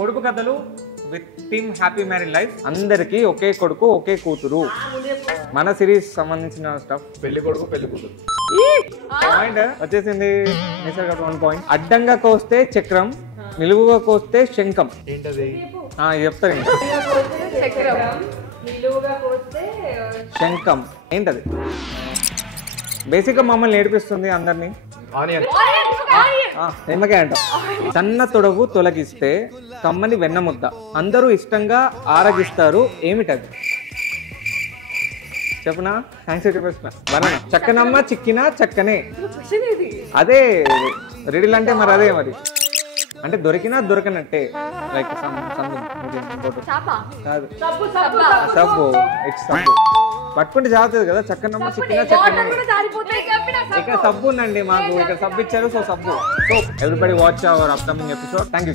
పొడుపు కథలు with team happy married life. అందరికి ఒకే కొడుకు ఒకే కూతురు. మన సిరీస్ సంబంధించిన స్టఫ్. పెళ్లి కొడుకు పెళ్లి కూతురు పాయింట్ వచ్చేసింది. 1 పాయింట్. అడ్డంగా కోస్తే చక్రం, నిలువుగా కోస్తే శంఖం. ఏంటది? చెప్తారు శంఖం ఏంటది? బేసిక్ గా మమ్మల్ని నేర్పిస్తుంది అందరినీ. ఆనియన్. నిమ్మకాయ అంట. సన్న తొడవు తొలగిస్తే కమ్మని వెన్నముద్ద, అందరూ ఇష్టంగా ఆరగిస్తారు. ఏమిటది? చెప్పునా? చక్కనమ్మ చిక్కినా చక్కనే. అదే రిడిల్ అంటే మరి అదే మరి. అంటే దొరికినా దొరకనట్టే. లైక్ కాదు, సబ్బు. ఇట్స్ సబ్బు. పట్టుకుంటే జాగ్రత్త కదా. చక్కనమ్మ చిక్కినా చక్కనే. ఇక్కడ సబ్బు ఉందండి మాకు. ఇక్కడ సబ్బు ఇచ్చారు. సో సబ్బు. So everybody watch hour upcoming episode. Thank you.